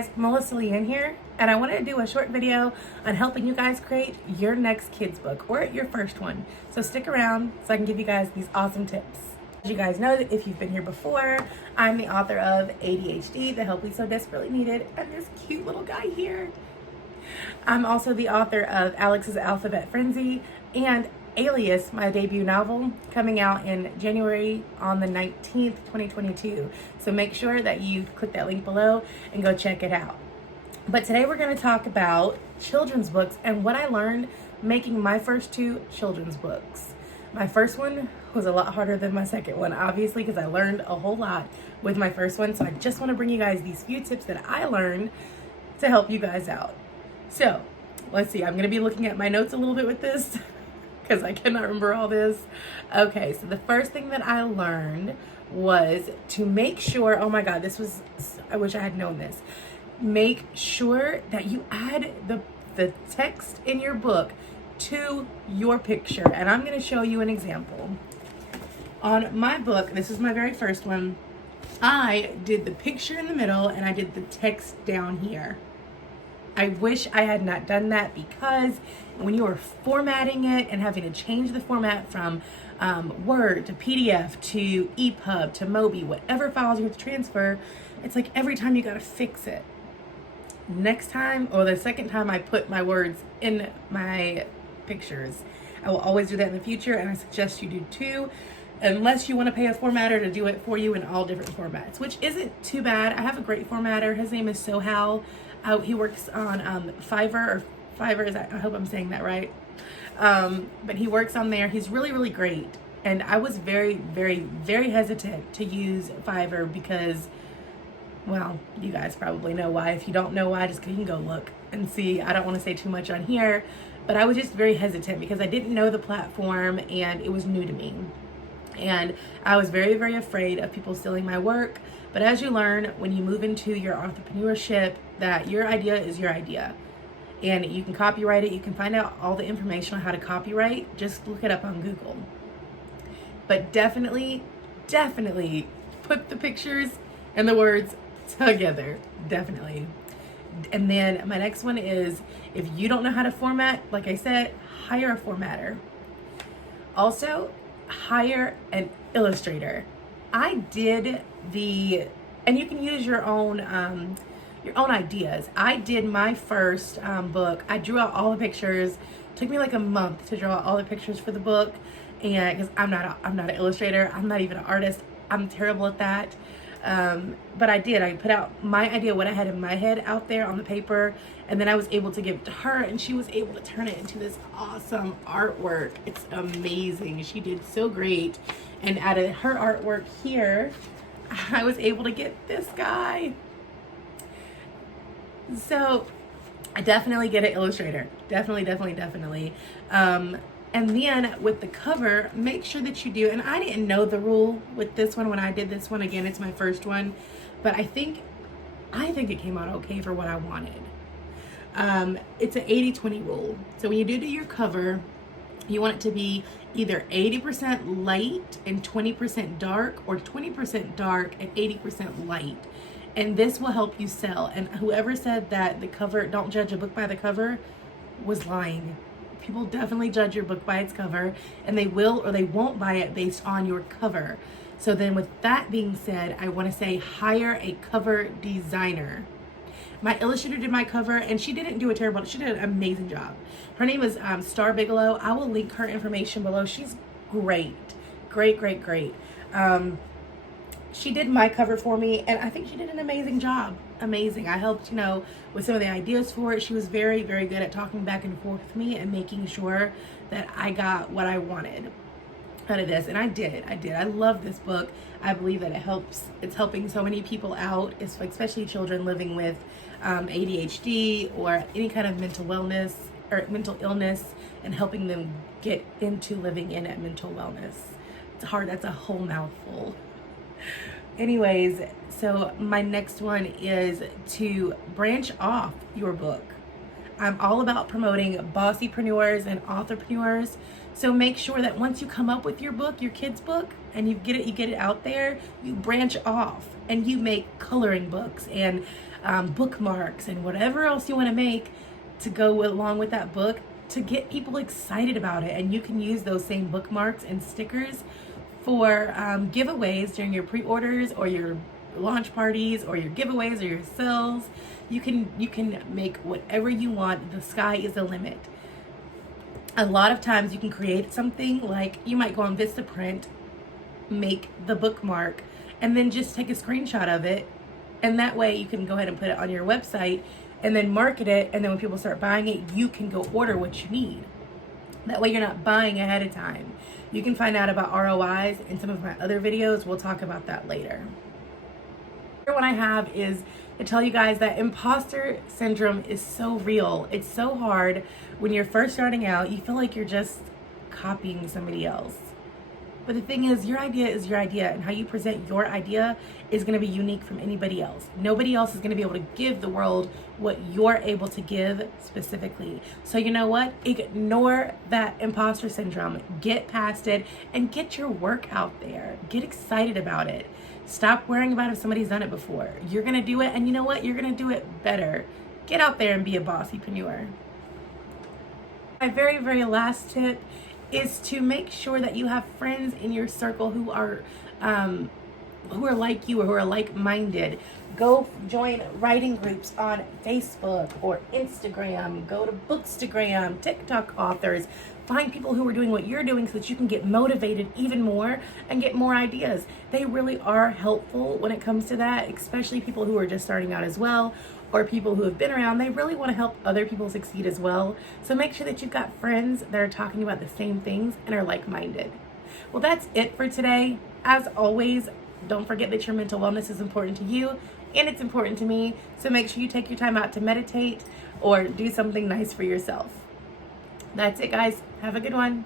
guys, MelissaLeigh-Ann here, and I wanted to do a short video on helping you guys create your next kids book or your first one. So stick around so I can give you guys these awesome tips. As you guys know, that if you've been here before, I'm the author of ADHD, the help we so desperately needed, and this cute little guy here. I'm also the author of Alex's Alphabet Frenzy and ALIAS, my debut novel, coming out in January on the 19th, 2022. So make sure that you click that link below and go check it out. But today we're going to talk about children's books and what I learned making my first two children's books. My first one was a lot harder than my second one, obviously, because I learned a whole lot with my first one. So I just want to bring you guys these few tips that I learned to help you guys out. So let's see, I'm going to be looking at my notes a little bit with this because I cannot remember all this. Okay, so the first thing that I learned was to make sure, oh my God, I wish I had known this. Make sure that you add the text in your book to your picture. And I'm gonna show you an example. On my book, this is my very first one, I did the picture in the middle and I did the text down here. I wish I had not done that, because when you are formatting it and having to change the format from Word to PDF to EPUB to Mobi, whatever files you have to transfer, it's like every time you gotta fix it. Next time, or the second time I put my words in my pictures, I will always do that in the future, and I suggest you do too, unless you want to pay a formatter to do it for you in all different formats, which isn't too bad. I have a great formatter. His name is Sohal. He works on Fiverr. I hope I'm saying that right. But he works on there. He's really, really great. And I was very, very, very hesitant to use Fiverr because, well, you guys probably know why. If you don't know why, you can go look and see. I don't want to say too much on here, but I was just very hesitant because I didn't know the platform and it was new to me. And I was very, very afraid of people stealing my work. But as you learn, when you move into your entrepreneurship, that your idea is your idea. And you can copyright it. You can find out all the information on how to copyright. Just look it up on Google. But definitely, definitely put the pictures and the words together. Definitely. And then my next one is, if you don't know how to format, like I said, hire a formatter. Also, hire an illustrator. I did and you can use your own ideas. I did my first book. I drew out all the pictures. It took me like a month to draw out all the pictures for the book, and because I'm not an illustrator, I'm not even an artist. I'm terrible at that. But I put out my idea, what I had in my head, out there on the paper, and then I was able to give it to her, and she was able to turn it into this awesome artwork. It's amazing. She did so great. And out of her artwork here, I was able to get this guy. So I definitely get an illustrator. Definitely. And then with the cover, make sure that you do, and I didn't know the rule with this one when I did this one. Again, it's my first one, but I think it came out okay for what I wanted. It's an 80-20 rule. So when you do your cover, you want it to be either 80% light and 20% dark, or 20% dark and 80% light. And this will help you sell. And whoever said that the cover, don't judge a book by the cover, was lying. People definitely judge your book by its cover, and they will or they won't buy it based on your cover. So then with that being said, I want to say hire a cover designer. My illustrator did my cover, and she didn't do a terrible, she did an amazing job. Her name is Starr Bigelow. I will link her information below. She's great. She did my cover for me, and I think she did an amazing job. Amazing. I helped, with some of the ideas for it. She was very, very good at talking back and forth with me and making sure that I got what I wanted out of this. And I did. I love this book. I believe that it's helping so many people out, especially children living with ADHD or any kind of mental wellness or mental illness, and helping them get into living in that mental wellness. It's hard. That's a whole mouthful. Anyways, so my next one is to branch off your book. I'm all about promoting bossypreneurs and authorpreneurs. So make sure that once you come up with your book, your kid's book, and you get it out there, you branch off and you make coloring books and bookmarks and whatever else you want to make to go along with that book to get people excited about it. And you can use those same bookmarks and stickers for giveaways during your pre-orders or your launch parties or your giveaways or your sales. You can make whatever you want. The sky is the limit. A lot of times you can create something like you might go on Vistaprint, make the bookmark, and then just take a screenshot of it. And that way you can go ahead and put it on your website and then market it. And then when people start buying it, you can go order what you need. That way you're not buying ahead of time. You can find out about ROIs in some of my other videos. We'll talk about that later. The other one I have is to tell you guys that imposter syndrome is so real. It's so hard when you're first starting out. You feel like you're just copying somebody else. But the thing is your idea, and how you present your idea is going to be unique from anybody else. Nobody else is going to be able to give the world what you're able to give specifically. So you know what? Ignore that imposter syndrome. Get past it and get your work out there. Get excited about it. Stop worrying about if somebody's done it before. You're going to do it, and you know what? You're going to do it better. Get out there and be a bossy-preneur. My very, very last tip is to make sure that you have friends in your circle who are like you or who are like-minded. Go join writing groups on Facebook or Instagram. Go to Bookstagram, TikTok authors. Find people who are doing what you're doing so that you can get motivated even more and get more ideas. They really are helpful when it comes to that, especially people who are just starting out as well, or people who have been around. They really want to help other people succeed as well. So make sure that you've got friends that are talking about the same things and are like-minded. Well, that's it for today. As always, don't forget that your mental wellness is important to you and it's important to me. So make sure you take your time out to meditate or do something nice for yourself. That's it, guys. Have a good one.